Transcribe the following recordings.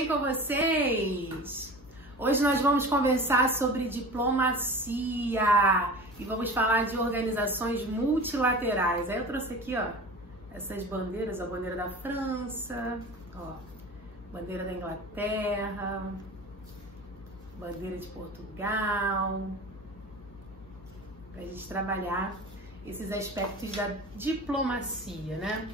bem com vocês? Hoje nós vamos conversar sobre diplomacia e vamos falar de organizações multilaterais. Aí eu trouxe aqui, ó, essas bandeiras, a bandeira da França, ó, bandeira da Inglaterra, bandeira de Portugal, para a gente trabalhar esses aspectos da diplomacia, né?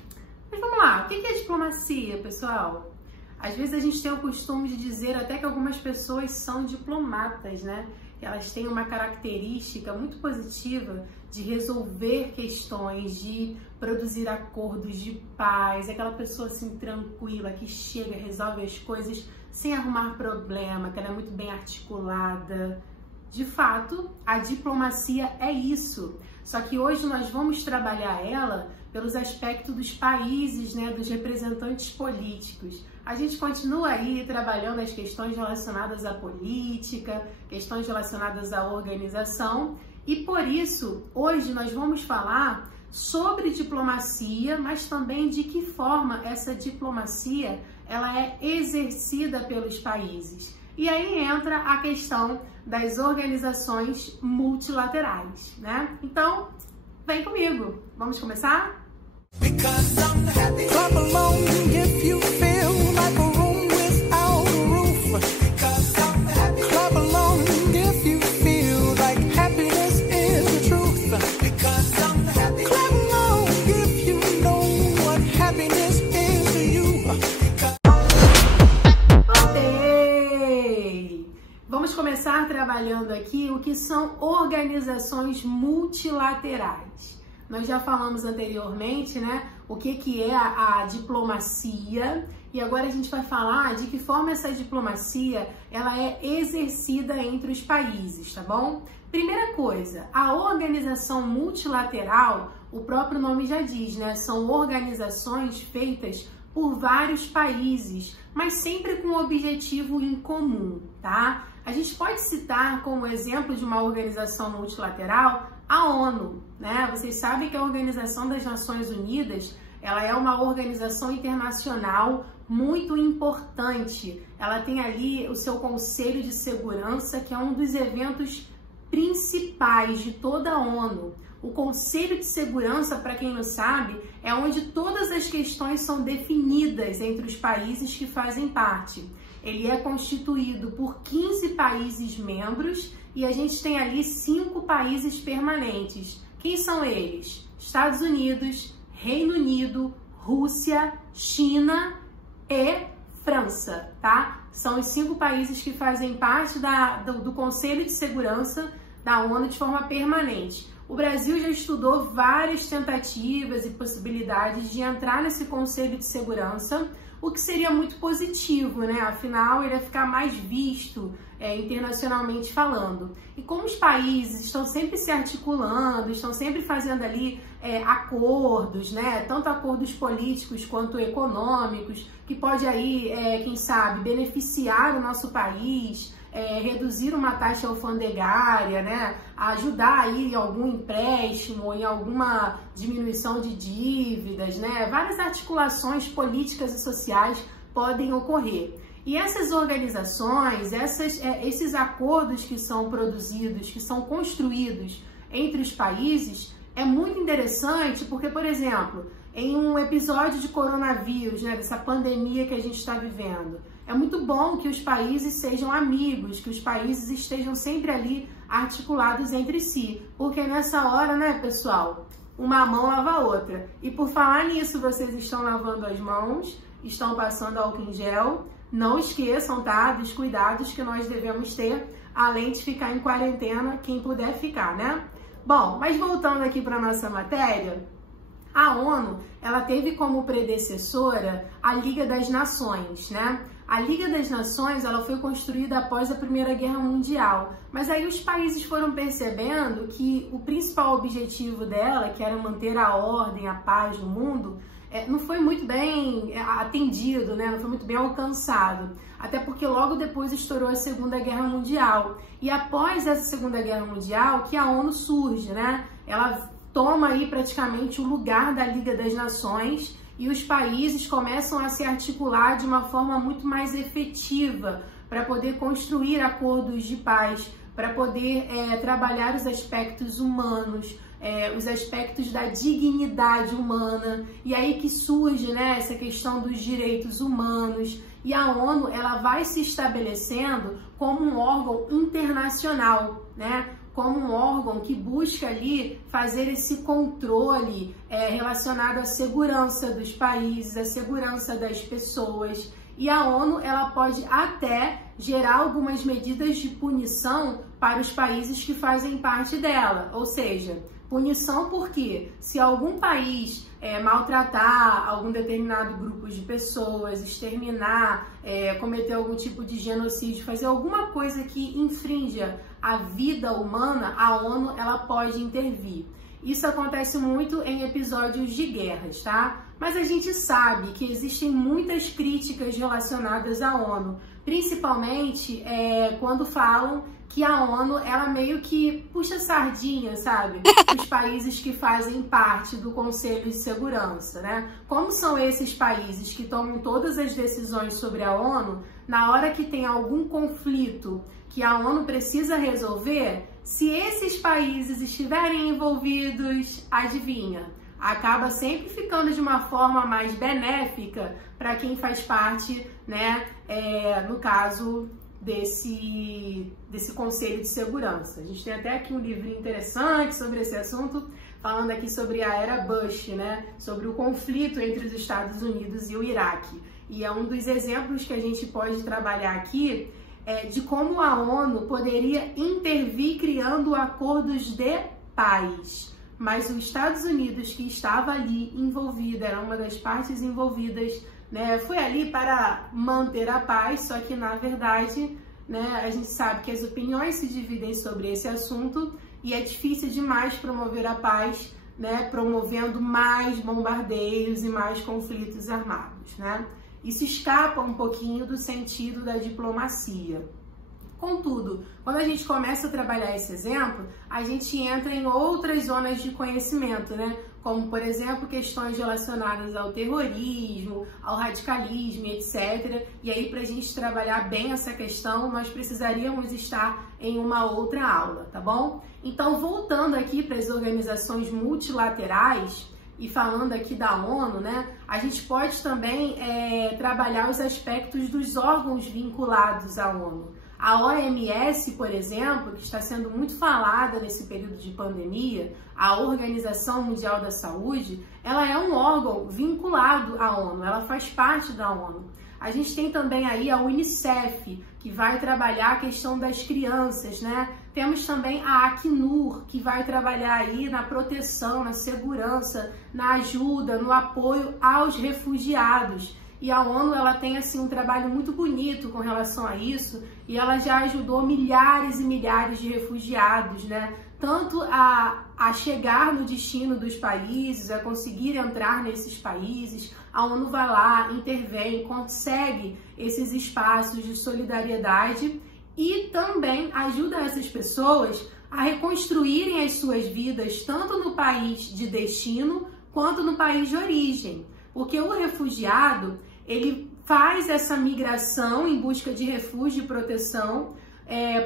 Mas vamos lá, o que é diplomacia, pessoal? Às vezes a gente tem o costume de dizer até que algumas pessoas são diplomatas, né? Elas têm uma característica muito positiva de resolver questões, de produzir acordos de paz, aquela pessoa assim tranquila que chega, resolve as coisas sem arrumar problema, que ela é muito bem articulada. De fato, a diplomacia é isso. Só que hoje nós vamos trabalhar ela pelos aspectos dos países, né, dos representantes políticos. A gente continua aí trabalhando as questões relacionadas à política, questões relacionadas à organização, e por isso, hoje nós vamos falar sobre diplomacia, mas também de que forma essa diplomacia ela é exercida pelos países. E aí entra a questão das organizações multilaterais, né? Então, vem comigo. Vamos começar? Vamos começar trabalhando aqui o que são organizações multilaterais. Nós já falamos anteriormente, né, o que é a diplomacia, e agora a gente vai falar de que forma essa diplomacia ela é exercida entre os países, tá bom? Primeira coisa, a organização multilateral, o próprio nome já diz, né, são organizações feitas por vários países, mas sempre com um objetivo em comum, tá? A gente pode citar como exemplo de uma organização multilateral a ONU, né? Vocês sabem que a Organização das Nações Unidas, ela é uma organização internacional muito importante. Ela tem ali o seu Conselho de Segurança, que é um dos eventos principais de toda a ONU. O Conselho de Segurança, para quem não sabe, é onde todas as questões são definidas entre os países que fazem parte. Ele é constituído por 15 países membros e a gente tem ali 5 países permanentes. Quem são eles? Estados Unidos, Reino Unido, Rússia, China e França, tá? São os 5 países que fazem parte do Conselho de Segurança da ONU de forma permanente. O Brasil já estudou várias tentativas e possibilidades de entrar nesse Conselho de Segurança, o que seria muito positivo, né? Afinal, ele ia ficar mais visto internacionalmente falando. E como os países estão sempre se articulando, estão sempre fazendo ali acordos, né? Tanto acordos políticos quanto econômicos, que pode aí, quem sabe, beneficiar o nosso país, reduzir uma taxa alfandegária, né? Ajudar aí em algum empréstimo, em alguma diminuição de dívidas, né? Várias articulações políticas e sociais podem ocorrer. E essas organizações, esses acordos que são produzidos, que são construídos entre os países, é muito interessante porque, por exemplo, em um episódio de coronavírus, né, dessa pandemia que a gente está vivendo, é muito bom que os países sejam amigos, que os países estejam sempre ali articulados entre si, porque nessa hora, né, pessoal, uma mão lava a outra. E por falar nisso, vocês estão lavando as mãos, estão passando álcool em gel. Não esqueçam, tá, dos cuidados que nós devemos ter, além de ficar em quarentena, quem puder ficar, né? Bom, mas voltando aqui para nossa matéria, a ONU, ela teve como predecessora a Liga das Nações, né? A Liga das Nações, ela foi construída após a Primeira Guerra Mundial, mas aí os países foram percebendo que o principal objetivo dela, que era manter a ordem, a paz no mundo, não foi muito bem atendido, né? Não foi muito bem alcançado, até porque logo depois estourou a Segunda Guerra Mundial, e após essa Segunda Guerra Mundial que a ONU surge, né? Ela toma aí praticamente o lugar da Liga das Nações e os países começam a se articular de uma forma muito mais efetiva para poder construir acordos de paz, para poder trabalhar os aspectos humanos, os aspectos da dignidade humana, e aí que surge, né, essa questão dos direitos humanos, e a ONU ela vai se estabelecendo como um órgão internacional, né, como um órgão que busca ali fazer esse controle relacionado à segurança dos países, à segurança das pessoas. E a ONU ela pode até gerar algumas medidas de punição para os países que fazem parte dela, ou seja, punição porque se algum país maltratar algum determinado grupo de pessoas, exterminar, cometer algum tipo de genocídio, fazer alguma coisa que infrinja a vida humana, a ONU ela pode intervir. Isso acontece muito em episódios de guerras, tá? Mas a gente sabe que existem muitas críticas relacionadas à ONU, principalmente quando falam que a ONU, ela meio que puxa sardinha, sabe? Os países que fazem parte do Conselho de Segurança, né? Como são esses países que tomam todas as decisões sobre a ONU, na hora que tem algum conflito que a ONU precisa resolver, se esses países estiverem envolvidos, adivinha? Acaba sempre ficando de uma forma mais benéfica para quem faz parte, né, no caso desse Conselho de Segurança. A gente tem até aqui um livrinho interessante sobre esse assunto, falando aqui sobre a era Bush, né, sobre o conflito entre os Estados Unidos e o Iraque. E é um dos exemplos que a gente pode trabalhar aqui de como a ONU poderia intervir criando acordos de paz. Mas os Estados Unidos, que estava ali envolvida, era uma das partes envolvidas, né, foi ali para manter a paz, só que na verdade, né, a gente sabe que as opiniões se dividem sobre esse assunto e é difícil demais promover a paz, né, promovendo mais bombardeios e mais conflitos armados, né? Isso escapa um pouquinho do sentido da diplomacia. Contudo, quando a gente começa a trabalhar esse exemplo, a gente entra em outras zonas de conhecimento, né? Como, por exemplo, questões relacionadas ao terrorismo, ao radicalismo, etc. E aí, para a gente trabalhar bem essa questão, nós precisaríamos estar em uma outra aula, tá bom? Então, voltando aqui para as organizações multilaterais, e falando aqui da ONU, né, a gente pode também trabalhar os aspectos dos órgãos vinculados à ONU. A OMS, por exemplo, que está sendo muito falada nesse período de pandemia, a Organização Mundial da Saúde, ela é um órgão vinculado à ONU, ela faz parte da ONU. A gente tem também aí a UNICEF, que vai trabalhar a questão das crianças, né? Temos também a Acnur, que vai trabalhar aí na proteção, na segurança, na ajuda, no apoio aos refugiados. E a ONU, ela tem assim um trabalho muito bonito com relação a isso, e ela já ajudou milhares e milhares de refugiados, né? Tanto a chegar no destino dos países, a conseguir entrar nesses países. A ONU vai lá, intervém, consegue esses espaços de solidariedade e também ajuda essas pessoas a reconstruírem as suas vidas, tanto no país de destino quanto no país de origem. Porque o refugiado, ele faz essa migração em busca de refúgio e proteção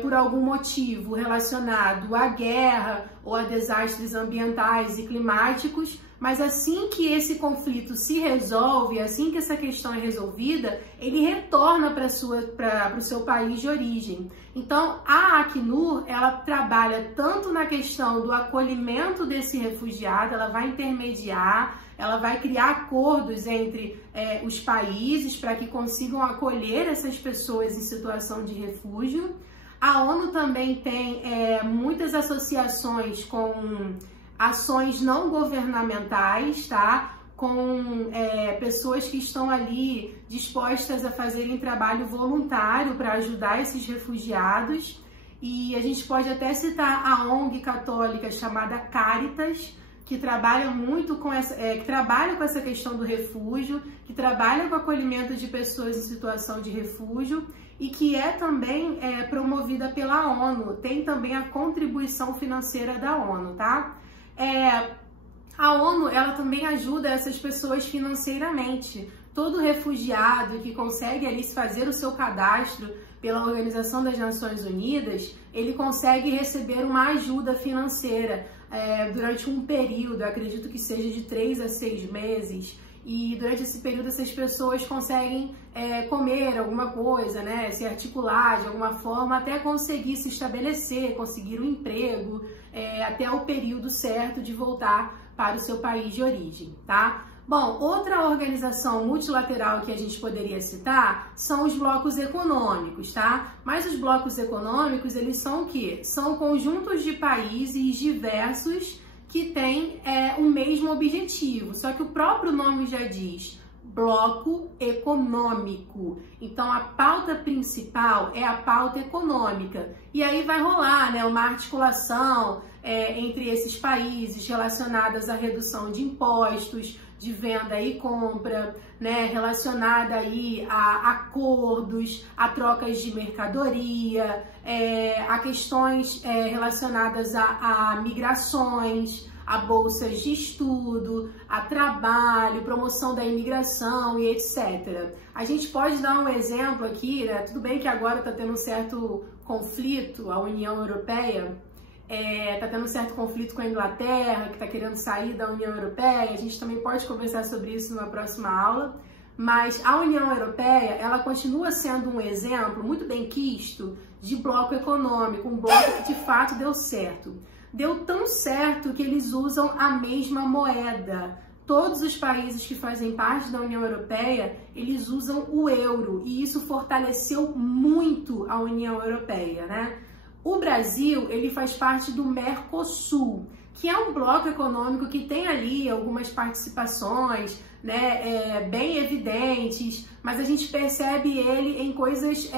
por algum motivo relacionado à guerra ou a desastres ambientais e climáticos, mas assim que esse conflito se resolve, assim que essa questão é resolvida, ele retorna para o seu país de origem. Então, a Acnur, ela trabalha tanto na questão do acolhimento desse refugiado, ela vai intermediar, ela vai criar acordos entre os países para que consigam acolher essas pessoas em situação de refúgio. A ONU também tem muitas associações com ações não governamentais, tá? Com pessoas que estão ali dispostas a fazerem trabalho voluntário para ajudar esses refugiados. E a gente pode até citar a ONG católica chamada Caritas, que trabalha muito com essa questão do refúgio, que trabalha com o acolhimento de pessoas em situação de refúgio e que é também promovida pela ONU. Tem também a contribuição financeira da ONU, tá? A ONU, ela também ajuda essas pessoas financeiramente. Todo refugiado que consegue ali fazer o seu cadastro pela Organização das Nações Unidas, ele consegue receber uma ajuda financeira durante um período, acredito que seja de 3 a 6 meses, e durante esse período essas pessoas conseguem comer alguma coisa, né, se articular de alguma forma até conseguir se estabelecer, conseguir um emprego, até o período certo de voltar para o seu país de origem, tá? Bom, outra organização multilateral que a gente poderia citar são os blocos econômicos, tá? Mas os blocos econômicos, eles são o quê? São conjuntos de países diversos que têm o mesmo objetivo, só que o próprio nome já diz, bloco econômico. Então, a pauta principal é a pauta econômica. E aí vai rolar, né, uma articulação entre esses países relacionadas à redução de impostos, de venda e compra, né, relacionada aí a acordos, a trocas de mercadoria, a questões relacionadas a migrações, a bolsas de estudo, a trabalho, promoção da imigração e etc. A gente pode dar um exemplo aqui, né? Tudo bem que agora está tendo um certo conflito, a União Europeia está tendo um certo conflito com a Inglaterra, que está querendo sair da União Europeia. A gente também pode conversar sobre isso numa próxima aula. Mas a União Europeia, ela continua sendo um exemplo muito bem quisto de bloco econômico, um bloco que de fato deu certo. Deu tão certo que eles usam a mesma moeda. Todos os países que fazem parte da União Europeia, eles usam o euro, e isso fortaleceu muito a União Europeia, né? O Brasil, ele faz parte do Mercosul, que é um bloco econômico que tem ali algumas participações, né, bem evidentes, mas a gente percebe ele em coisas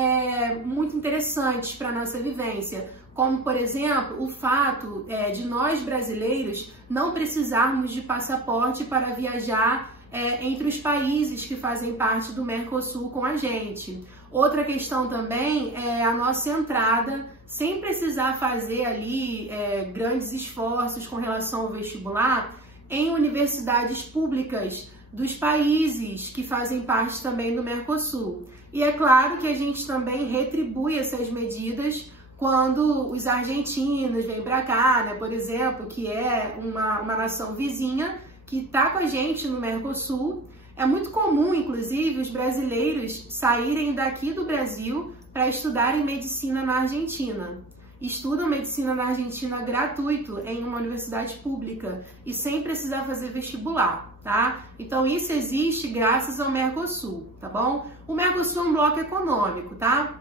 muito interessantes para a nossa vivência, como, por exemplo, o fato de nós brasileiros não precisarmos de passaporte para viajar entre os países que fazem parte do Mercosul com a gente. Outra questão também é a nossa entrada, sem precisar fazer ali grandes esforços com relação ao vestibular, em universidades públicas dos países que fazem parte também do Mercosul. E é claro que a gente também retribui essas medidas quando os argentinos vêm para cá, né, por exemplo, que é uma nação vizinha que está com a gente no Mercosul. É muito comum, inclusive, os brasileiros saírem daqui do Brasil para estudarem medicina na Argentina. Estudam medicina na Argentina gratuito em uma universidade pública e sem precisar fazer vestibular, tá? Então isso existe graças ao Mercosul, tá bom? O Mercosul é um bloco econômico, tá?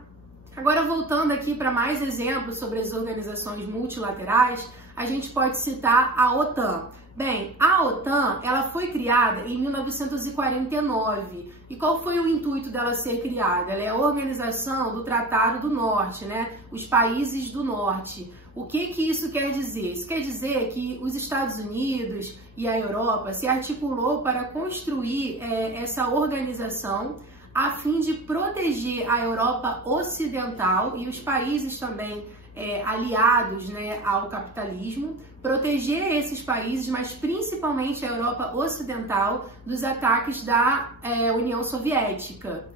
Agora, voltando aqui para mais exemplos sobre as organizações multilaterais, a gente pode citar a OTAN. Bem, a OTAN, ela foi criada em 1949. E qual foi o intuito dela ser criada? Ela é a organização do Tratado do Norte, né? Os países do Norte. O que isso quer dizer? Isso quer dizer que os Estados Unidos e a Europa se articulou para construir essa organização a fim de proteger a Europa Ocidental e os países também aliados, né, ao capitalismo, proteger esses países, mas principalmente a Europa Ocidental, dos ataques da União Soviética.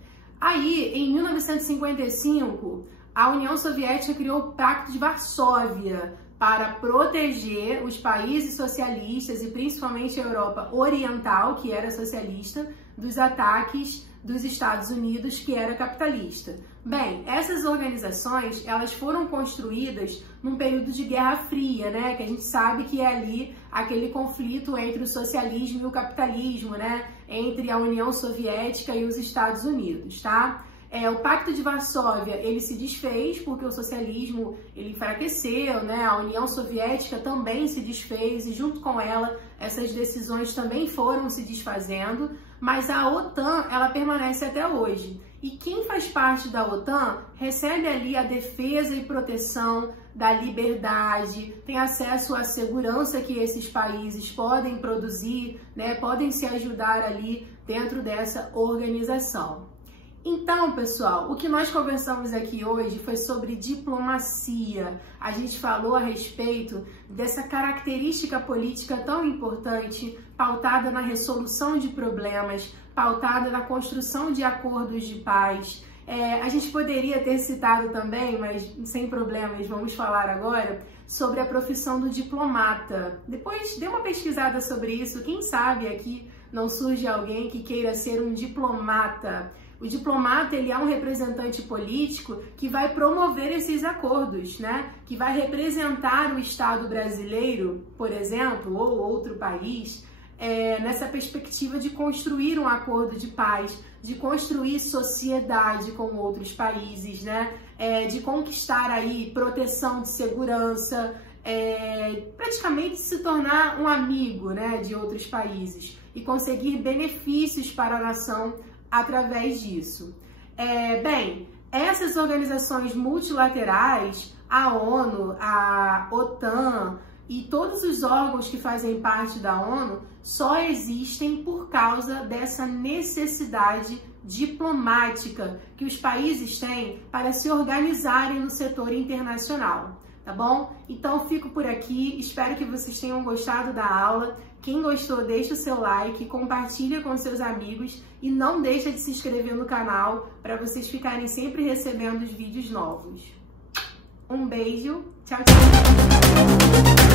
Aí, em 1955, a União Soviética criou o Pacto de Varsóvia para proteger os países socialistas e principalmente a Europa Oriental, que era socialista, dos ataques dos Estados Unidos, que era capitalista. Bem, essas organizações, elas foram construídas num período de Guerra Fria, né? Que a gente sabe que é ali aquele conflito entre o socialismo e o capitalismo, né? Entre a União Soviética e os Estados Unidos, tá? O Pacto de Varsóvia, ele se desfez porque o socialismo, ele enfraqueceu, né? A União Soviética também se desfez e junto com ela, essas decisões também foram se desfazendo, mas a OTAN, ela permanece até hoje. E quem faz parte da OTAN recebe ali a defesa e proteção da liberdade, tem acesso à segurança que esses países podem produzir, né? Podem se ajudar ali dentro dessa organização. Então, pessoal, o que nós conversamos aqui hoje foi sobre diplomacia. A gente falou a respeito dessa característica política tão importante, pautada na resolução de problemas, pautada na construção de acordos de paz. A gente poderia ter citado também, mas sem problemas, vamos falar agora, sobre a profissão do diplomata. Depois dê uma pesquisada sobre isso, quem sabe aqui não surge alguém que queira ser um diplomata. O diplomata, ele é um representante político que vai promover esses acordos, né? Que vai representar o Estado brasileiro, por exemplo, ou outro país, nessa perspectiva de construir um acordo de paz, de construir sociedade com outros países, né? De conquistar aí proteção de segurança, praticamente se tornar um amigo, né, de outros países e conseguir benefícios para a nação através disso. Bem, essas organizações multilaterais, a ONU, a OTAN e todos os órgãos que fazem parte da ONU só existem por causa dessa necessidade diplomática que os países têm para se organizarem no setor internacional, tá bom? Então fico por aqui, espero que vocês tenham gostado da aula. Quem gostou, deixa o seu like, compartilha com seus amigos e não deixa de se inscrever no canal para vocês ficarem sempre recebendo os vídeos novos. Um beijo, tchau, tchau!